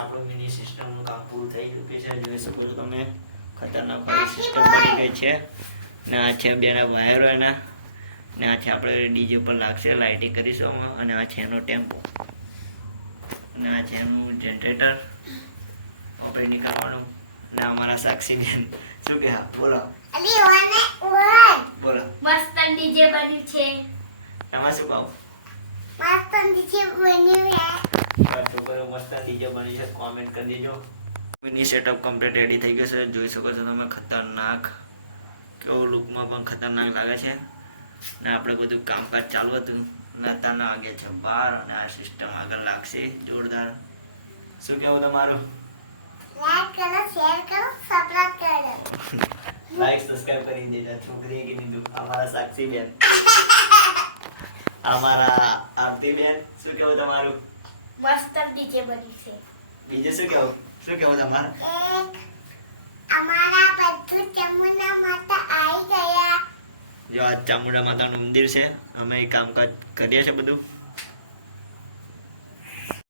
આપણું મિની સિસ્ટમનું કામ પૂરું થઈ ચૂક્યું છે. જોઈ શકો છો તમે ખતરનાક સિસ્ટમ બની ગઈ છે. ને આ છે બેના વાયરો એના, ને આ છે આપણે ડીજે પર લાગશે, લાઇટિંગ કરીશું આમાં. અને આ છે એનો ટેમ્પો, અને આ છે એનું જનરેટર આપણે નીકાળવાનું. ને અમારા સાક્ષીબેન શું કે બોલો બોલો મસ્ત ડીજે બન્યું છે. એમાં શું કહું? મસ્ત ડીજે બન્યું છે. છોકરો મસ્ત ડીજે બની છે, કોમેન્ટ કરી દેજો. મિની સેટઅપ કમ્પ્લીટ રેડી થઈ ગયો છે. જોઈ શકો છો તમે ખતરનાક, કેવો લુકમાં પણ ખતરનાક લાગે છે. ને આપણે બધું કામકાજ ચાલુ હતું ને અત્યારના વાગે છે 12 અને આ સિસ્ટમ આગળ લાગશે જોરદાર. શું કેવું તમારું? લાઈક કરો, શેર કરો, સબસ્ક્રાઇબ કરો. લાઈક સબસ્ક્રાઇબ કરી દેજો. છોકરીએ કીધું અમારા સાક્ષીબેન, અમારા આરતીબેન. શું કેવું તમારું? મસ્ત ડીજે બન્યું છે. બીજું શું કેવું? શું કેવું તમારું? અમારા બધું ચામુંડા માતા આવી ગયા. જો આ ચામુંડા માતાનું મંદિર છે, અમે કામકાજ કરીએ છીએ બધું.